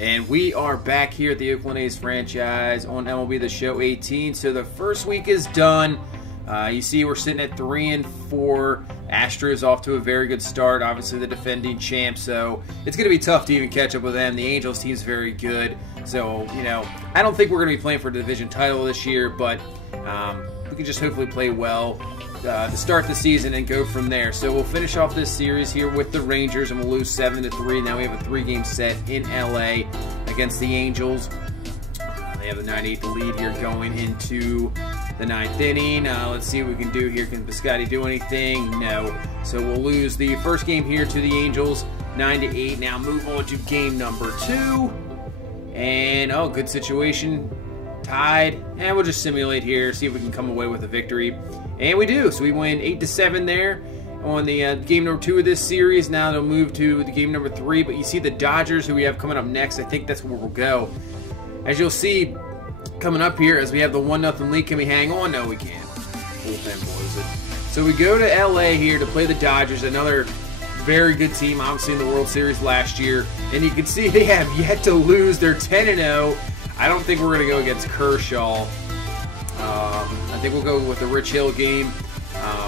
And we are back here at the Oakland A's franchise on MLB The Show 18. So the first week is done. You see we're sitting at 3-4. Astros off to a very good start. Obviously the defending champs. So it's going to be tough to even catch up with them. The Angels team's very good. So, you know, I don't think we're going to be playing for a division title this year. But we can just hopefully play well to start the season and go from there. So we'll finish off this series here with the Rangers, and we'll lose 7-3. Now we have a 3-game set in LA against the Angels. They have a 9-8 lead here going into the 9th inning. Let's see what we can do here. Can Piscotty do anything? No. So we'll lose the first game here to the Angels, 9-8. Now move on to game number 2. And, oh, good situation. Tied. And we'll just simulate here, see if we can come away with a victory. And we do. So we win 8-7 there on the game number 2 of this series. Now they'll move to the game number 3. But you see the Dodgers, who we have coming up next. I think that's where we'll go. As you'll see coming up here, as we have the 1-0 lead, can we hang on? No, we can't. Bullpen blows it. So we go to LA here to play the Dodgers, another very good team, obviously in the World Series last year. And you can see they have yet to lose. They're 10-0. I don't think we're going to go against Kershaw. I think we'll go with the Rich Hill game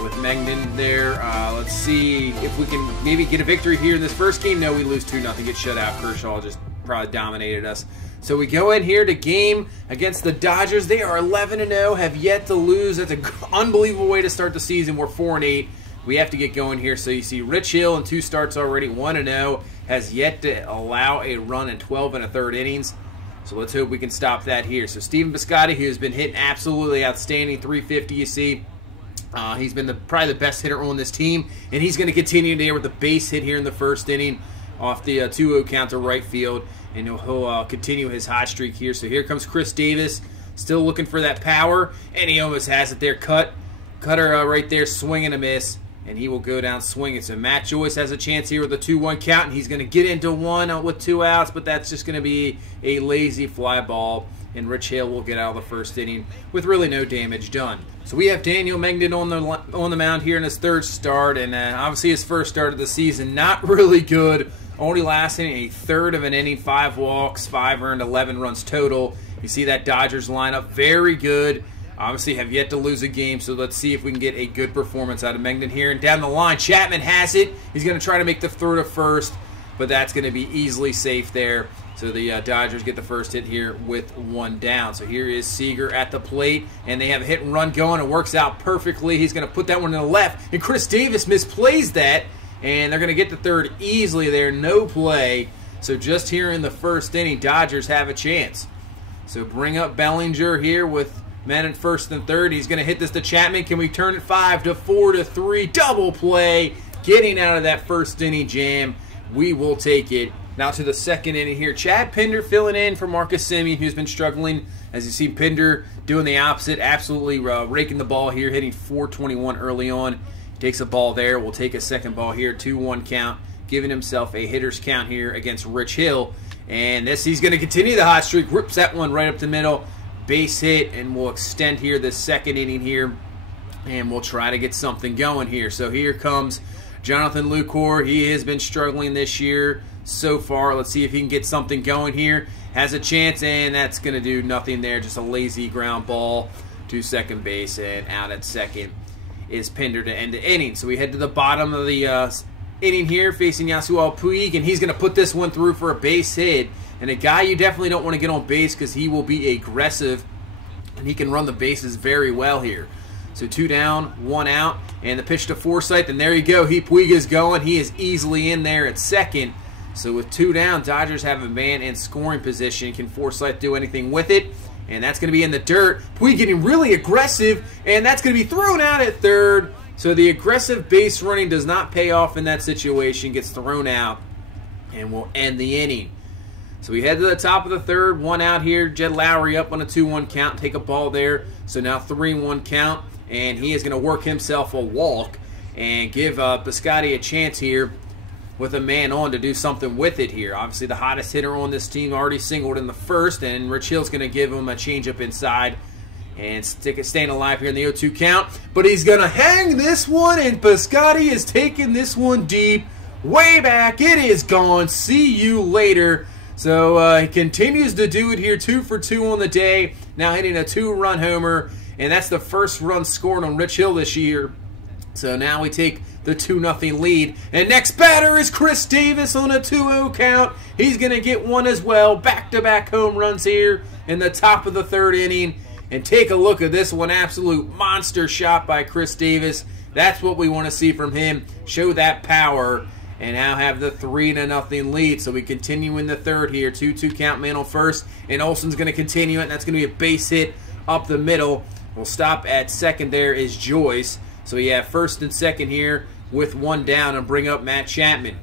with Mengden there. Let's see if we can maybe get a victory here in this first game. No, we lose 2-0, get shut out. Kershaw just probably dominated us. So we go in here to game against the Dodgers. They are 11-0, have yet to lose. That's an unbelievable way to start the season. We're 4-8. We have to get going here. So you see Rich Hill in 2 starts already, 1-0, has yet to allow a run in 12 1/3 innings. So let's hope we can stop that here. So Stephen Piscotty, who has been hitting absolutely outstanding, 350 you see. He's been probably the best hitter on this team, and he's going to continue there with the base hit here in the first inning off the 2-0 count to right field, and he'll continue his hot streak here. So here comes Chris Davis, still looking for that power, and he almost has it there. Cutter right there, swing and a miss, and he will go down swinging. So Matt Joyce has a chance here with a 2-1 count, and he's going to get into one with 2 outs, but that's just going to be a lazy fly ball, and Rich Hill will get out of the first inning with really no damage done. So we have Daniel Mengden on the mound here in his 3rd start, and obviously his first start of the season, not really good, only lasting a 1/3 of an inning, 5 walks, 5 earned, 11 runs total. You see that Dodgers lineup, very good. Obviously have yet to lose a game, so let's see if we can get a good performance out of Mengden here. And down the line, Chapman has it. He's going to try to make the throw to first, but that's going to be easily safe there. So the Dodgers get the first hit here with 1 down. So here is Seager at the plate, and they have a hit and run going. It works out perfectly. He's going to put that one to the left, and Chris Davis misplays that, and they're going to get the 3rd easily there. No play. So just here in the first inning, Dodgers have a chance. So bring up Bellinger here with men at 1st and 3rd. He's going to hit this to Chapman. Can we turn it 5-4-3? Double play. Getting out of that first inning jam. We will take it. Now to the 2nd inning here. Chad Pinder filling in for Marcus Semien, who's been struggling. As you see, Pinder doing the opposite. Absolutely raking the ball here, hitting .421 early on. Takes a ball there. We'll take a second ball here. 2-1 count. Giving himself a hitter's count here against Rich Hill. And he's going to continue the hot streak. Rips that one right up the middle. Base hit, and we'll extend here the 2nd inning here, and we'll try to get something going here. So here comes Jonathan Lucroy. He has been struggling this year so far. Let's see if he can get something going here. Has a chance, and that's going to do nothing there. Just a lazy ground ball to second base, and out at second is Pinder to end the inning. So we head to the bottom of the inning here, facing Yasuo Puig, and he's going to put this one through for a base hit. And a guy you definitely don't want to get on base because he will be aggressive, and he can run the bases very well here. So 2 down, 1 out, and the pitch to Forsythe, and there you go. Puig is going. He is easily in there at second. So with 2 down, Dodgers have a man in scoring position. Can Forsythe do anything with it? And that's going to be in the dirt. Puig getting really aggressive, and that's going to be thrown out at 3rd. So the aggressive base running does not pay off in that situation. Gets thrown out, and we'll end the inning. So we head to the top of the 3rd, 1 out here. Jed Lowry up on a 2-1 count, take a ball there. So now 3-1 count, and he is going to work himself a walk and give Piscotty a chance here with a man on to do something with it here. Obviously the hottest hitter on this team already singled in the 1st, and Rich Hill's going to give him a changeup inside and staying alive here in the 0-2 count. But he's going to hang this one, and Piscotty is taking this one deep, way back. It is gone. See you later. So he continues to do it here, 2 for 2 on the day. Now hitting a 2-run homer, and that's the first run scored on Rich Hill this year. So now we take the 2-0 lead. And next batter is Chris Davis on a 2-0 count. He's going to get one as well. Back-to-back home runs here in the top of the 3rd inning. And take a look at this one. Absolute monster shot by Chris Davis. That's what we want to see from him. Show that power. And now have the 3-0 lead. So we continue in the 3rd here. 2-2 count, man on first. And Olson's going to continue it. And that's going to be a base hit up the middle. We'll stop at second there is Joyce. So we have first and second here with one down and bring up Matt Chapman.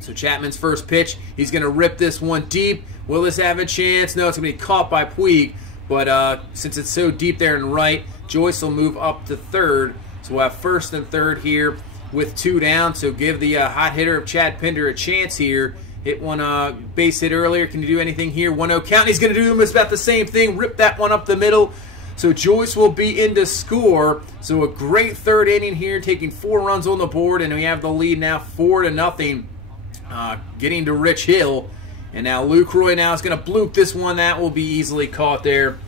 So Chapman's first pitch. He's going to rip this one deep. Will this have a chance? No, it's going to be caught by Puig. But since it's so deep there and right, Joyce will move up to 3rd. So we'll have first and 3rd here with 2 down. So give the hot hitter of Chad Pinder a chance here. Hit one base hit earlier. Can you do anything here? 1-0 count. He's going to do almost about the same thing. Rip that one up the middle. So Joyce will be in to score. So a great 3rd inning here, taking 4 runs on the board. And we have the lead now 4-0. Getting to Rich Hill. And now Luke Roy now is going to bloop this one. That will be easily caught there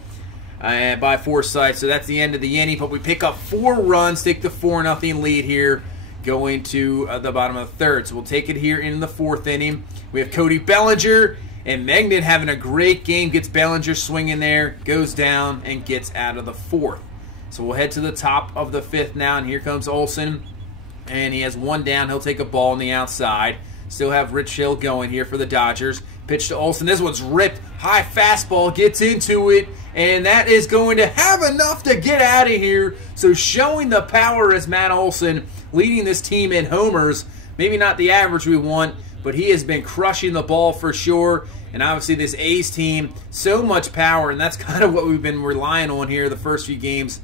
by Forsythe. So that's the end of the inning. But we pick up 4 runs, take the 4-0 lead here, going to the bottom of the 3rd. So we'll take it here in the 4th inning. We have Cody Bellinger and Mengden having a great game. Gets Bellinger swinging there, goes down, and gets out of the 4th. So we'll head to the top of the 5th now. And here comes Olson. And he has 1 down. He'll take a ball on the outside. Still have Rich Hill going here for the Dodgers. Pitch to Olson. This one's ripped. High fastball. Gets into it. And that is going to have enough to get out of here. So showing the power as Matt Olson leading this team in homers. Maybe not the average we want, but he has been crushing the ball for sure. And obviously this A's team, so much power. And that's kind of what we've been relying on here the first few games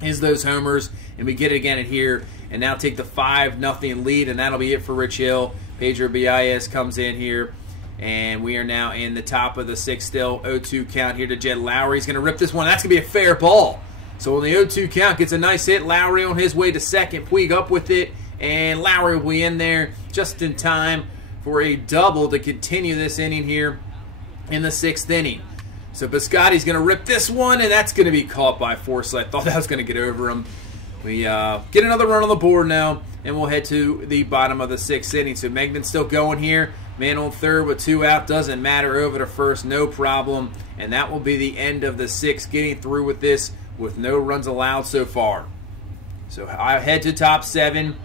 is those homers. And we get it again here. And now take the 5-0 lead. And that'll be it for Rich Hill. Pedro Baez comes in here. And we are now in the top of the 6th still. 0-2 count here to Jed Lowry. He's going to rip this one. That's going to be a fair ball. So on the 0-2 count, gets a nice hit. Lowry on his way to second. Puig up with it. And Lowry will be in there just in time for a double to continue this inning here in the 6th inning. So Biscotti's going to rip this one, and that's going to be caught by Forsythe. Thought that was going to get over him. We get another run on the board now, and we'll head to the bottom of the 6th inning. So Mengden's still going here. Man on 3rd with 2 out. Doesn't matter. Over to 1st. No problem. And that will be the end of the 6th. Getting through with this with no runs allowed so far. So I head to top 7.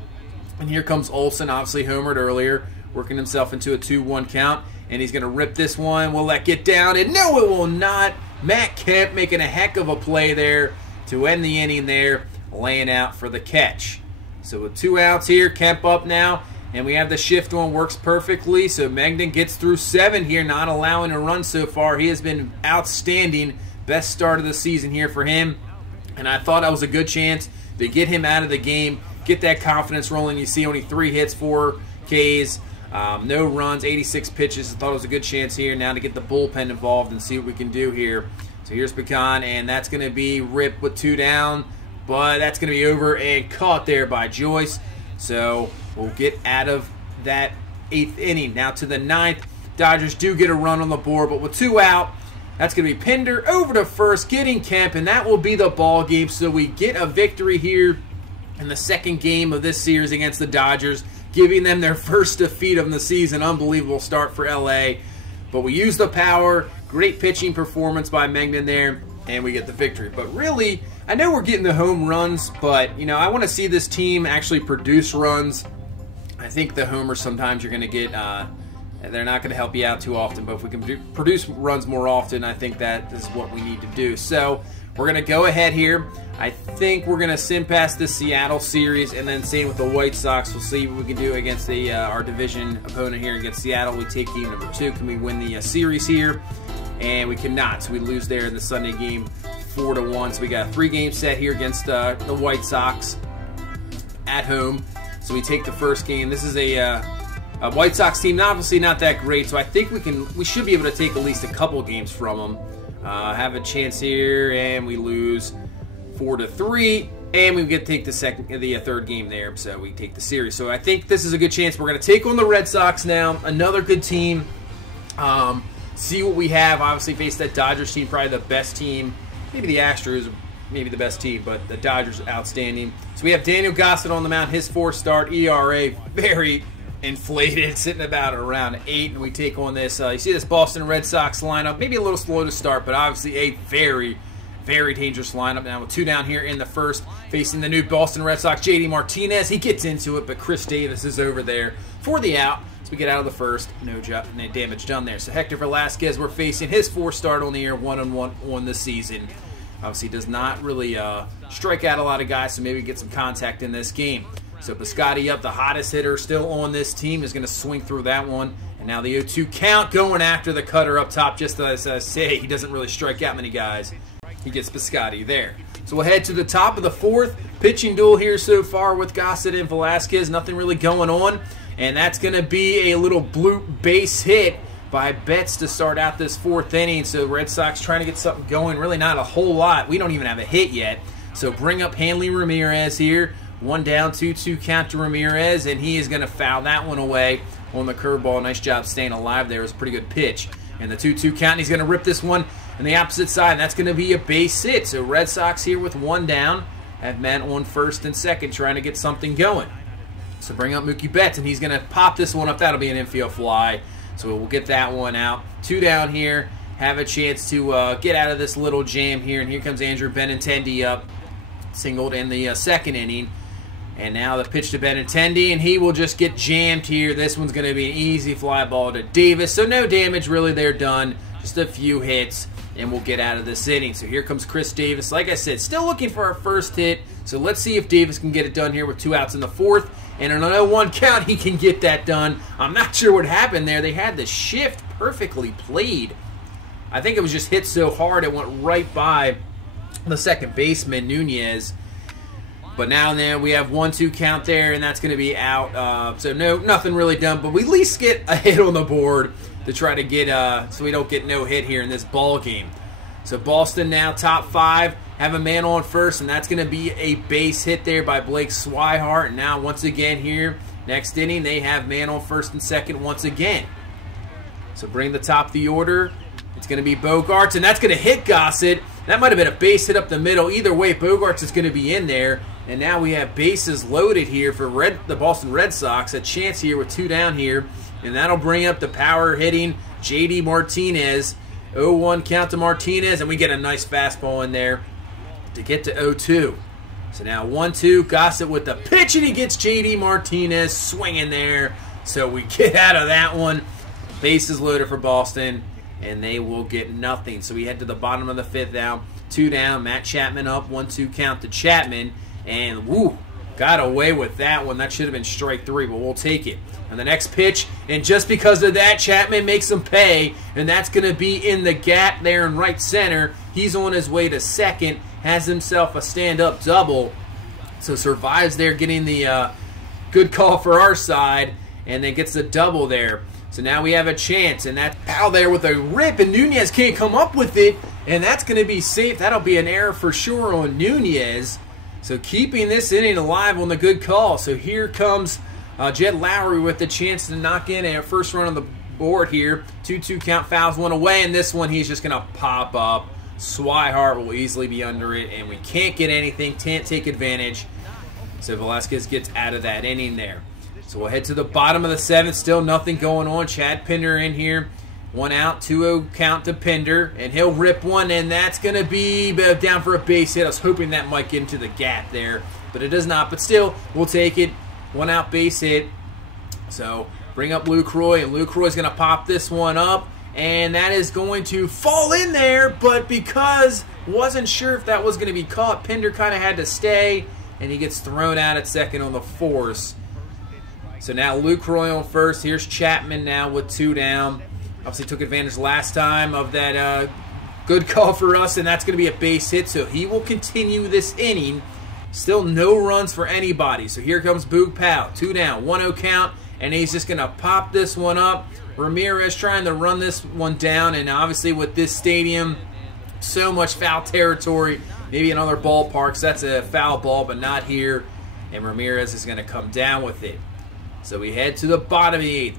And here comes Olson. Obviously homered earlier. Working himself into a 2-1 count. And he's going to rip this one. Will that get down? And no, it will not. Matt Kemp making a heck of a play there to end the inning there. Laying out for the catch. So with 2 outs here. Kemp up now. And we have the shift one, works perfectly. So Mengden gets through 7 here, not allowing a run so far. He has been outstanding. Best start of the season here for him. And I thought that was a good chance to get him out of the game, get that confidence rolling. You see only 3 hits, 4 Ks, no runs, 86 pitches. I thought it was a good chance here now to get the bullpen involved and see what we can do here. So here's Pecan, and that's going to be ripped with 2 down. But that's going to be over and caught there by Joyce. So we'll get out of that 8th inning. Now to the 9th. Dodgers do get a run on the board, but with 2 out, that's going to be Pinder over to 1st, getting Kemp, and that will be the ball game. So we get a victory here in the 2nd game of this series against the Dodgers, giving them their first defeat of the season. Unbelievable start for LA. But we use the power. Great pitching performance by Mengden there, and we get the victory. But really, I know we're getting the home runs, but, you know, I want to see this team actually produce runs. I think the homers sometimes you're going to get, they're not going to help you out too often, but if we can produce runs more often, I think that is what we need to do. So we're going to go ahead here. I think we're going to sim past the Seattle series, and then same with the White Sox. We'll see what we can do against the our division opponent here against Seattle. We take game number 2. Can we win the series here? And we cannot, so we lose there in the Sunday game 4-1. So we got a 3-game set here against the White Sox at home. So we take the first game. This is a White Sox team, obviously not that great. So I think we should be able to take at least a couple games from them. Have a chance here, and we lose 4-3. And we get to take the 3rd game there, so we take the series. So I think this is a good chance. We're going to take on the Red Sox now. Another good team. See what we have. Obviously, face that Dodgers team, probably the best team. Maybe the Astros, maybe the best team, but the Dodgers outstanding. So we have Daniel Gossett on the mound. His 4-start ERA, very inflated, sitting about around 8. And we take on this. You see this Boston Red Sox lineup, maybe a little slow to start, but obviously a very, very dangerous lineup. Now with 2 down here in the first, facing the new Boston Red Sox, JD Martinez. He gets into it, but Chris Davis is over there for the out. So we get out of the first, no damage done there. So Hector Velasquez, we're facing his 4-start on the year, 1-1 on the season. Obviously does not really strike out a lot of guys, so maybe get some contact in this game. So Piscotty up, the hottest hitter still on this team, is going to swing through that one. And now the 0-2 count, going after the cutter up top. Just as I say, he doesn't really strike out many guys. He gets Piscotty there. So we'll head to the top of the 4th. Pitching duel here so far with Gossett and Velasquez. Nothing really going on. And that's going to be a little bloop base hit by Betts to start out this 4th inning. So Red Sox trying to get something going. Really not a whole lot. We don't even have a hit yet. So bring up Hanley Ramirez here. 1 down, 2-2 count to Ramirez. And he is going to foul that one away on the curveball. Nice job staying alive there. It was a pretty good pitch. And the 2-2 count. And he's going to rip this one on the opposite side. And that's going to be a base hit. So Red Sox here with 1 down. Have men on 1st and 2nd trying to get something going. So bring up Mookie Betts, and he's going to pop this one up. That'll be an infield fly. So we'll get that one out. 2 down here. Have a chance to get out of this little jam here. And here comes Andrew Benintendi up. Singled in the 2nd inning. And now the pitch to Benintendi, and he will just get jammed here. This one's going to be an easy fly ball to Davis. So no damage really there done. Just a few hits, and we'll get out of this inning. So here comes Chris Davis. Like I said, still looking for our first hit. So let's see if Davis can get it done here with 2 outs in the 4th. And on a 0-1 count, he can get that done. I'm not sure what happened there. They had the shift perfectly played. I think it was just hit so hard it went right by the second baseman, Nunez. But now and then we have 1-2 count there, and that's going to be out. So nothing really done. But we at least get a hit on the board to try to get so we don't get no hit here in this ball game. So Boston now top 5. Have a man on 1st, and that's going to be a base hit there by Blake Swihart. And now once again here, next inning, they have man on 1st and 2nd once again. So bring the top of the order. It's going to be Bogaerts, and that's going to hit Gossett. That might have been a base hit up the middle. Either way, Bogaerts is going to be in there. And now we have bases loaded here for the Boston Red Sox. A chance here with 2 down here. And that'll bring up the power hitting JD Martinez. 0-1 count to Martinez, and we get a nice fastball in there to get to 0-2. So now 1-2, Gossett with the pitch, and he gets JD Martinez swinging there. So we get out of that one. Bases loaded for Boston, and they will get nothing. So we head to the bottom of the 5th now. 2 down, Matt Chapman up, 1-2 count to Chapman. And woo, got away with that one. That should have been strike 3, but we'll take it. And the next pitch, and just because of that, Chapman makes him pay, and that's going to be in the gap there in right center. He's on his way to 2nd, has himself a stand-up double, so survives there, getting the good call for our side, and then gets the double there. So now we have a chance, and that's Powell there with a rip, and Nunez can't come up with it, and that's going to be safe. That'll be an error for sure on Nunez. So keeping this inning alive on the good call. So here comes Jed Lowry with the chance to knock in a first run on the board here. 2-2 count, fouls one away, and this one he's just going to pop up. Swihart will easily be under it, and we can't get anything, can't take advantage. So Velasquez gets out of that inning there. So we'll head to the bottom of the 7th, still nothing going on. Chad Pinder in here. 1 out, 2-0 count to Pinder, and he'll rip one, and that's going to be down for a base hit. I was hoping that might get into the gap there, but it does not. But still, we'll take it. 1 out base hit. So bring up Lucroy, and Lucroy's going to pop this one up, and that is going to fall in there, but because wasn't sure if that was going to be caught, Pinder kind of had to stay, and he gets thrown out at 2nd on the force. So now Lucroy on 1st. Here's Chapman now with 2 down. Obviously took advantage last time of that good call for us, and that's going to be a base hit, so he will continue this inning. Still no runs for anybody. So here comes Boog Powell. 2 down, 1-0 count, and he's just going to pop this one up. Ramirez trying to run this one down, and obviously with this stadium, so much foul territory. Maybe in other ballparks, that's a foul ball, but not here. And Ramirez is going to come down with it. So we head to the bottom of the 8th.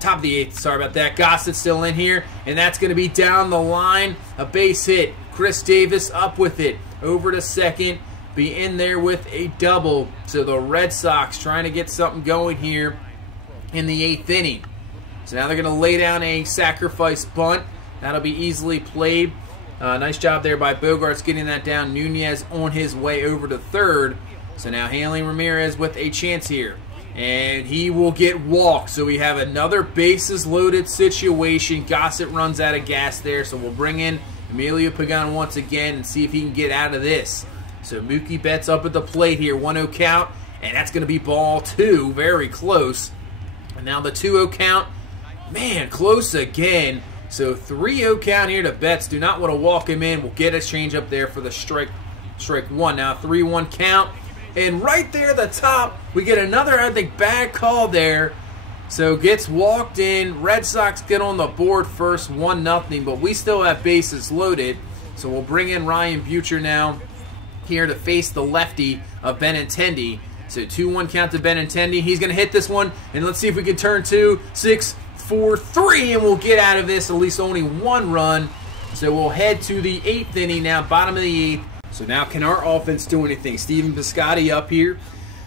Top of the 8th, sorry about that. Gossett's still in here, and that's going to be down the line. A base hit. Chris Davis up with it. Over to second. Be in there with a double. So the Red Sox trying to get something going here in the 8th inning. So now they're going to lay down a sacrifice bunt. That'll be easily played. Nice job there by Bogarts getting that down. Nunez on his way over to third. So now Hanley Ramirez with a chance here. And he will get walked. So we have another bases loaded situation. Gossett runs out of gas there. So we'll bring in Emilio Pagan once again and see if he can get out of this. So Mookie Betts up at the plate here. 1-0 count. And that's going to be ball 2. Very close. And now the 2-0 count. Man, close again. So 3-0 count here to Betts. Do not want to walk him in. We'll get a change up there for the strike 1. Now 3-1 count. And right there at the top, we get another, I think, bad call there. So gets walked in. Red Sox get on the board first, 1-0, but we still have bases loaded. So we'll bring in Ryan Bucher now here to face the lefty of Benintendi. So 2-1 count to Benintendi. He's going to hit this one, and let's see if we can turn 2, 6, 4, 3, and we'll get out of this. At least only 1 run. So we'll head to the 8th inning now, bottom of the 8th. So now can our offense do anything? Steven Piscotty up here.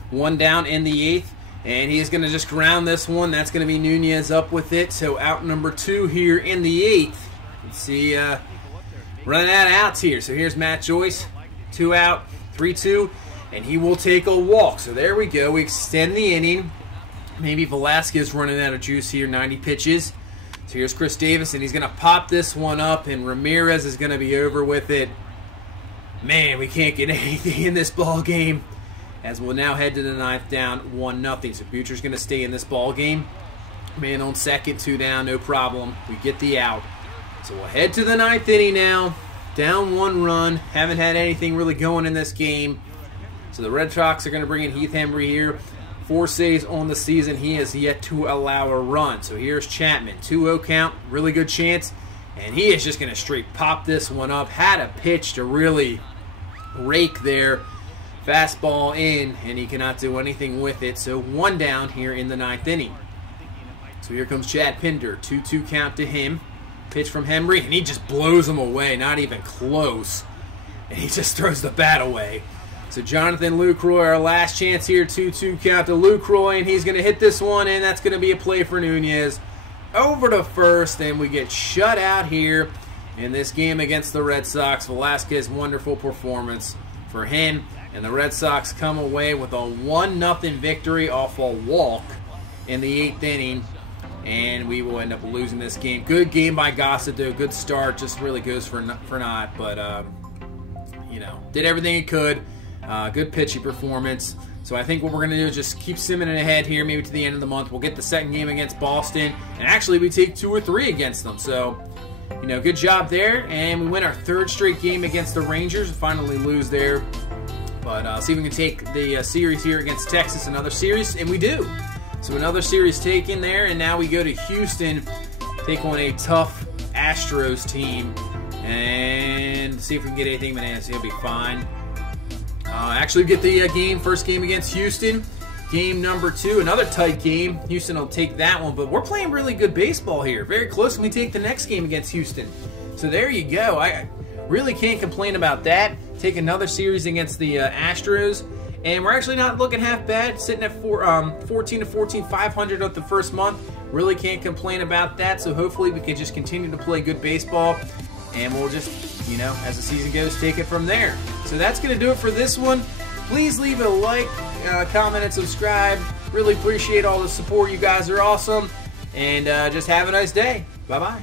1 down in the 8th. And he's going to just ground this one. That's going to be Nunez up with it. So out number 2 here in the 8th. Let's see, running out of outs here. So here's Matt Joyce. 2 out, 3-2. And he will take a walk. So there we go. We extend the inning. Maybe Velasquez running out of juice here. 90 pitches. So here's Chris Davis. And he's going to pop this one up. And Ramirez is going to be over with it. Man, we can't get anything in this ball game. As we'll now head to the 9th down, 1-0. So Butcher's going to stay in this ball game. Man on second, 2 down, no problem. We get the out. So we'll head to the 9th inning now. Down 1 run. Haven't had anything really going in this game. So the Red Sox are going to bring in Heath Hembree here. 4 saves on the season. He has yet to allow a run. So here's Chapman. 2-0 count. Really good chance. And he is just going to straight pop this one up. Had a pitch to really rake there. Fastball in, and he cannot do anything with it. So 1 down here in the 9th inning. So here comes Chad Pinder. 2-2 count to him. Pitch from Hembree, and he just blows him away. Not even close. And he just throws the bat away. So Jonathan Lucroy, our last chance here. 2-2 count to Lucroy, and he's going to hit this one, and that's going to be a play for Nunez. Over to first, and we get shut out here in this game against the Red Sox. Velasquez, wonderful performance for him. And the Red Sox come away with a 1-0 victory off a walk in the 8th inning. And we will end up losing this game. Good game by Gossett, though. Good start. Just really goes for naught. But, you know, did everything he could. Good pitching performance. So I think what we're going to do is just keep simming ahead here, maybe to the end of the month. We'll get the second game against Boston. And actually, we take 2 or 3 against them. So, you know, good job there. And we win our 3rd straight game against the Rangers. And finally lose there. But see if we can take the series here against Texas, another series, and we do. So another series taken there, and now we go to Houston, take on a tough Astros team, and see if we can get anything bananas. It'll be fine. Actually get the first game against Houston. Game number 2, another tight game. Houston will take that one, but we're playing really good baseball here. Very close when we take the next game against Houston. So there you go. I really can't complain about that. Take another series against the Astros, and we're actually not looking half bad. Sitting at 14-14, 500 of the first month. Really can't complain about that. So hopefully we can just continue to play good baseball, and we'll just, you know, as the season goes, take it from there. So that's going to do it for this one. Please leave a like, comment, and subscribe. Really appreciate all the support. You guys are awesome, and just have a nice day. Bye-bye.